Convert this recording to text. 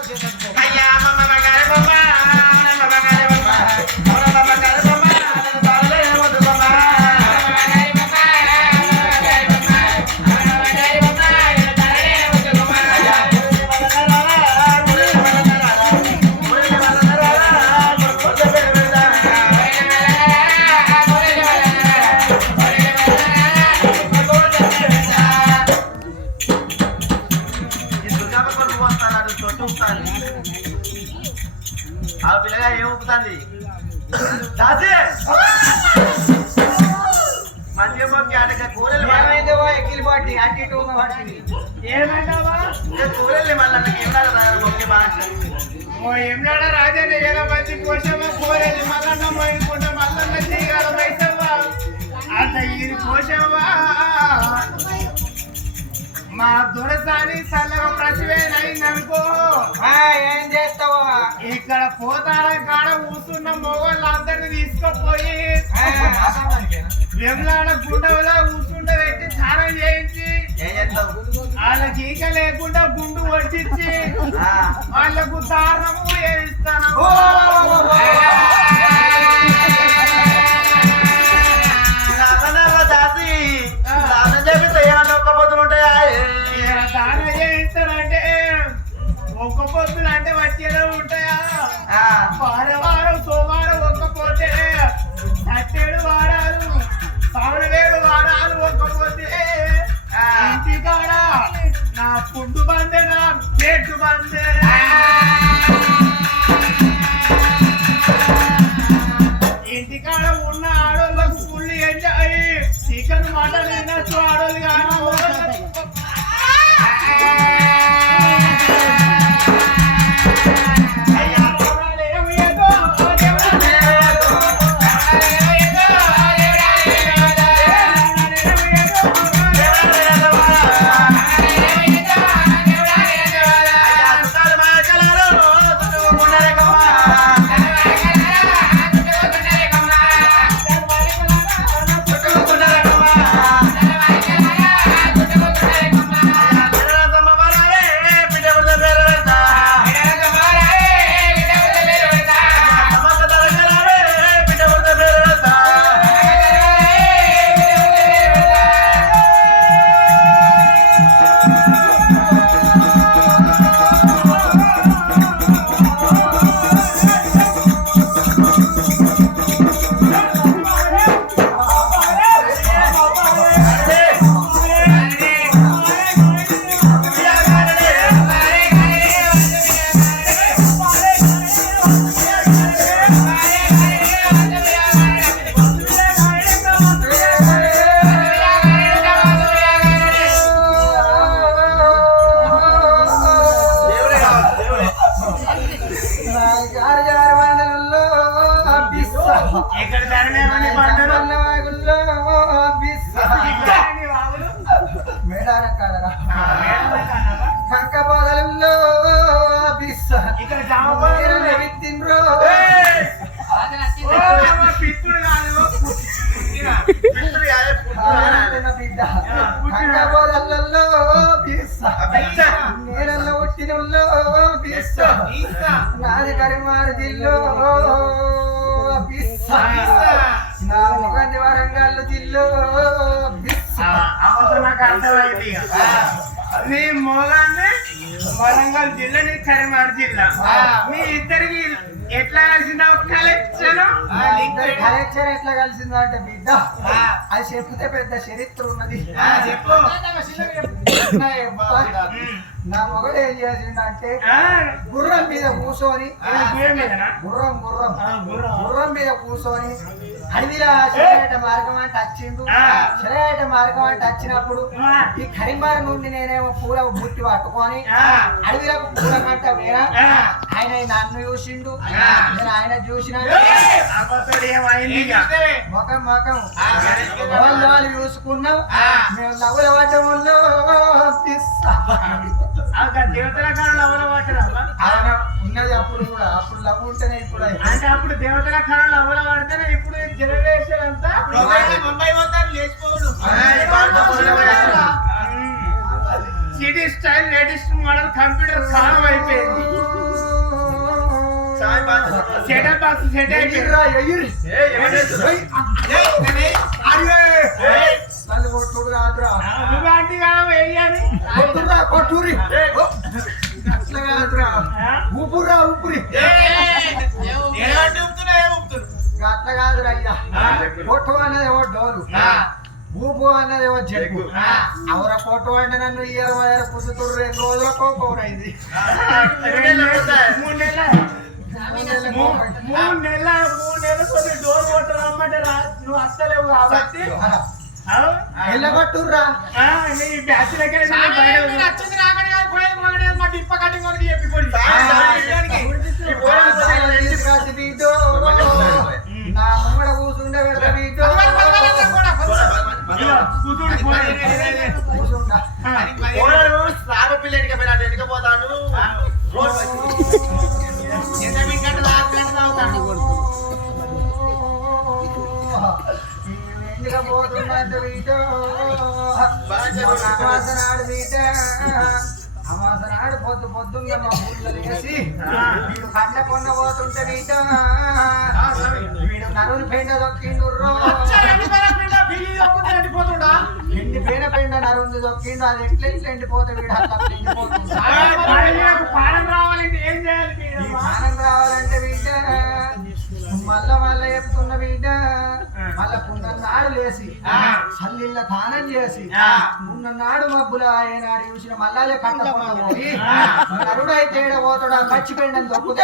అయ్యా మమ్మ బంగారు బొమ్మ మమ్మ బంగారు బొమ్మ మమ్మ బంగారు బొమ్మ నన్ను తాళలే వద్దు బొమ్మ ఆ పిల్లగా ఏం ఊపుతుంది దాసి మంచిగా మొక్కి అంటే కూరలు ఎక్కిలి పట్టి అట్టి టూమ పట్టింది ఏమంటావా కూరల్ని మళ్ళీ ఏమన్నా మొక్కి బాగా ఏమన్నా రాజన్న ఏదో మంచి కోసమో కోరేది మల్లన్న పోయినుకుంటే మల్లన్న తీయగల పైసవ్వా అంత ఇది కోసమా మా దొరసాని చల్లగా ప్రతివేనైందనుకో ఏం చేస్తావా ఇక్కడ పోతార కాడ కూర్చున్న మొగోళ్ళు అందరిని తీసుకుపోయి వెమ్లాడ గుండెలో కూర్చుంటే పెట్టి స్నానం చేయించి వాళ్ళకి ఈక లేకుండా గుండు వడ్డించి వాళ్ళకు దారుణము వేయిస్తాను దానం చేయిస్తారంటే ఒక్క పొద్దులు అంటే వచ్చేదో ఉంటాయా వారం సోమవారం ఒక్కపోతే 7 వారాలు 7 వారాలు ఒక్కపోతే ఇంటికాడ నా ఫుడ్ బందే నా పేటు బందే ఇంటికాడ ఉన్న ఆడోళ్ళకు ఫుల్ ఎంజాయ్ చికెన్ మటన్ తినచ్చు ఆడోళ్ళు కానీ ఇక్కడ ధరమేమని పండుగల్లో మేడారం కాడరా కంక పొదలలో ఇక్కడ విత్తిండ్రో పిత్తుడు కాదు బిడ్డ కంక పొదలలో నేలలో పుట్టినలో నాది కరిమారు జిల్లో నా ముఖంది వరంగల్ జిల్లో నాకు అర్థమైంది నీ మొగాన్ని వరంగల్ జిల్లా నీ కరీంనగర్ జిల్లా మీ ఇద్దరికి ఎట్లా కలిసిందా కలెక్షన్ ఎట్లా కలిసిందా అంటే బిడ్డ అది చెప్తే పెద్ద చరిత్ర ఉన్నది చెప్పు నా మొగడు ఏం చేసిందంటే గుర్రం మీద కూర్చొని గుర్రం మీద కూర్చొని అడవిలో శరవేట మార్గం అంటే వచ్చిండు శరవేట మార్గం అంటే వచ్చినప్పుడు ఈ కరీంనగర్ నుండి నేనేమో పూల బుట్టి పట్టుకొని అడవిలకు పూల కంట వేరా ఆయన నన్ను చూసిండు నేను ఆయన చూసిన ముఖం ముఖం వాళ్ళు చూసుకున్నాం మేము నవ్వుల పడ్డంలో దేవతల కాలంలో లవ్వుల పట్టడం ఉన్నది అప్పుడు కూడా అప్పుడు లవ్ ఉంటేనే ఇప్పుడు అంటే అప్పుడు దేవతల కాలంలో లవ్వుల పడితేనే ఇప్పుడు జనరేషన్ అంతా ముంబై పోతారు లేచిపోవడం city style latest model computer కాలం అయిపోయింది సెటప్ బాక్స్ సెట్ ఎగిరిరా, ఎగిరి. ఏయ్, అరే, నన్ను కొట్టుడు కాదురా. నువ్వు ఆంటీ కాదు వేయాలి కొట్టుర్రా, కొట్టుర్రి. ఓ, అట్లా కాదురా. ఊపుర్రా, ఊపిరి. అట్లా కాదురా అయ్యా. కొట్టు అన్నదేమో డోలు, ఊపు అన్నదేమో జగ్గు. అవర కొట్టు అంటే నన్ను 20 పుట్టుతుడు 2 రోజులకు పౌరైంది. 3 నెలలు కొన్ని డోర్ కొట్టరు అమ్మంటే నువ్వు అస్సలేవు కాబట్టి ఎల్లగొట్టుర్రా. నీ బ్యాచ్ దగ్గర నా ముంగడ కూర్చుండే పెడతా వీటో. కూర్చుంటా. పిల్లడికి పోయినట్టు వెనకపోతాను రోజు ఎందుకు పోతుందంటే వీటో. అమాసనాడు వీట, అమాసనాడు పొద్దున్న మా ఊళ్ళో వేసి వీడు కండ కొన్న పోతుంటే వీట. వీడు నరుని పెండ దొక్కిండు. ఎండిపోయిన నరుని దొక్కిండు. అది ఎట్లా ఎండిపోతే వీడు అట్లా ఎండిపోతుంది. పాలన రావాలంటే ఏం చేయాలి ఈ మానం రావాలంటే వీట మళ్ళా చెప్తున్న వీట. మళ్ళా పున్నన్నాడు లేసి చల్లిళ్ళ తానం చేసి పున్నన్నాడు మబ్బుల ఏనాడు చూసిన మళ్ళాలే కట్టపోయి నరుడైతే పోతాడు. ఆ పచ్చిపెండని దొక్కుతే